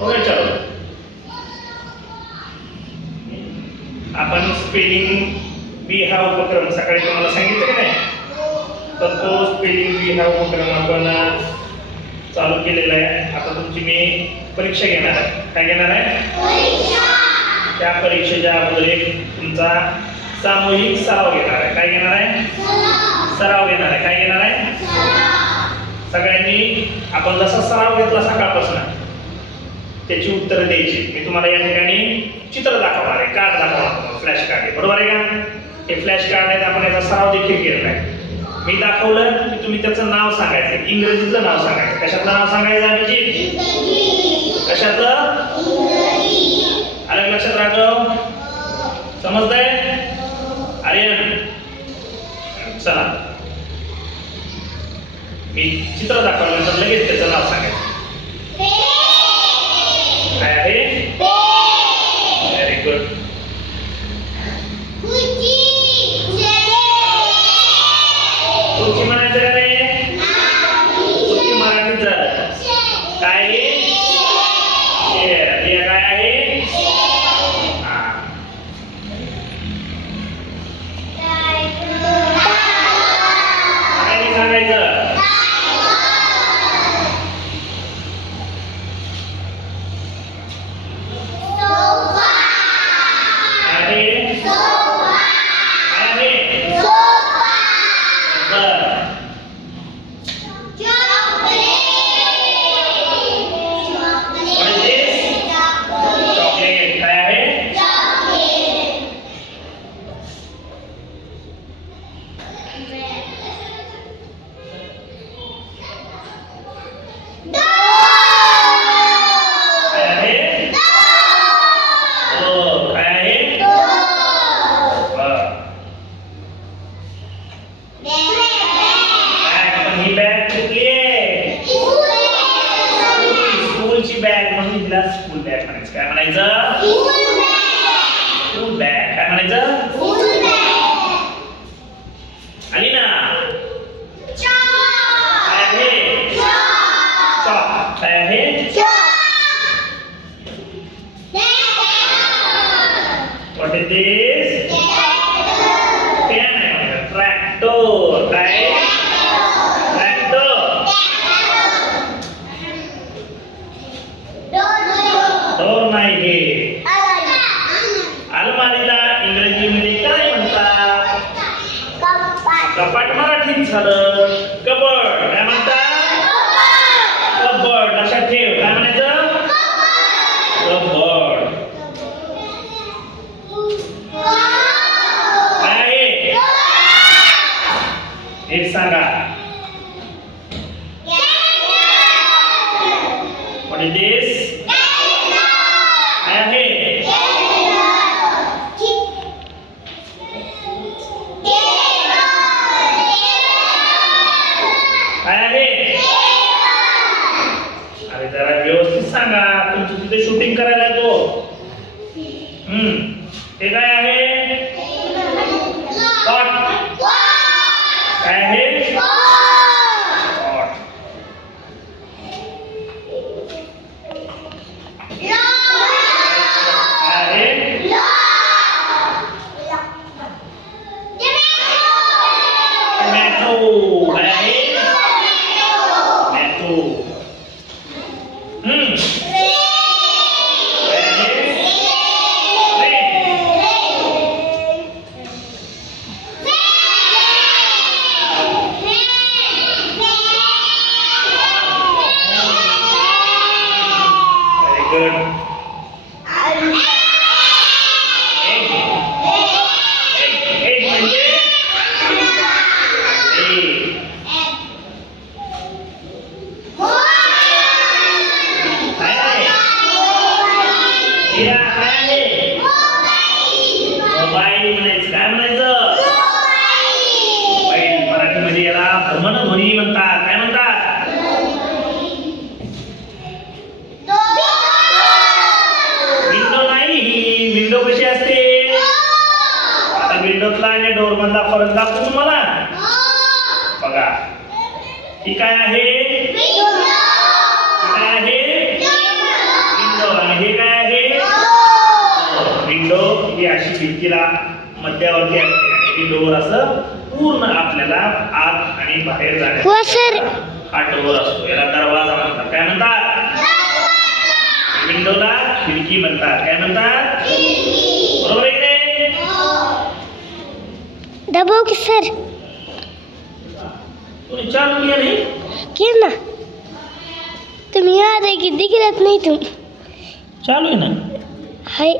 हो चलो आपण स्पेलिंग बी हा उपक्रम सकाळी तुम्हाला सांगितलं की नाही? तर तो स्पेलिंग बी हा उपक्रम आपण चालू केलेला आहे. आता तुमची मी परीक्षा घेणार आहे. काय घेणार आहे? त्या परीक्षेच्या अगोदर एक तुमचा सामूहिक सराव घेणार आहे. काय घेणार आहे? सराव. घेणार आहे. काय घेणार आहे? सगळ्यांनी आपण जसा सराव घेतला सकाळपासून त्याची उत्तरं द्यायची. मी तुम्हाला या ठिकाणी चित्र दाखवणार आहे. कार्ड दाखवणार तुम्हाला फ्लॅश कार्ड आहे. बरोबर आहे का? हे फ्लॅश कार्ड आहे आपण याचा सराव देखील केलेला आहे. मी दाखवलं की तुम्ही त्याचं नाव सांगायचं. इंग्रजीचं नाव सांगायचं. कशातलं नाव सांगायचं अभिजित कशातलं? का लक्षात राहतो समजतंय? आर्यन चला. मी चित्र दाखवल्यानंतर लगेच त्याचं नाव सांगायचं काय आहे व्हेरी गुड तुमची म्हणायचं का रे तुमची मराठीत झालं हिला स्कूल बॅग म्हणायचं काय म्हणायचं स्कूल बॅग काय म्हणायचं आली ना काय आहे चॉक काय आहे व्हॉट इज दिस पेन आहे ट्रॅक्टर काय डोर नाही हे. अलमारीला इंग्रजीमध्ये काय म्हणतात? कपाट मराठीत झालं कबड काय म्हणतात कबड लक्षात ठेव काय म्हणायचं कबड काय आहे एक सांगा व्हॉट इज दिस काय आहे काय आहे अरे जरा व्यवस्थित सांगा. तुमचं तिथे शूटिंग करायला येतो. हम्म. ते काय आहे पॉट काय आहे पॉट काय आहे टोमॅटो काय आहे टोमॅटो हम्म काय आहे? मोबाईल. म्हणायचं काय म्हणायचं? मोबाईल. मराठीमध्ये याला भ्रमणध्वनी म्हणतात. काय म्हणतात? विंडो नाही ही विंडो कशी असते? आता विंडोतला आणि डोर मधला फरक दाखवतो तुम्हाला. बघा. ही काय आहे? ही काय खिडकीला मध्यावरती असते आणि ही डोर असं पूर्ण आपल्याला आत आणि बाहेर जाण्यासाठी हो सर. हा डोर असतो. याला दरवाजा म्हणतात. काय म्हणतात? विंडोला खिडकी म्हणतात. काय म्हणतात? बरोबर आहे दबाव की सर? तुम्ही चालू केलं नाही? घे ना. तुम्ही याद आहे की दिखत नाही तुम चालू आहे ना? हाय.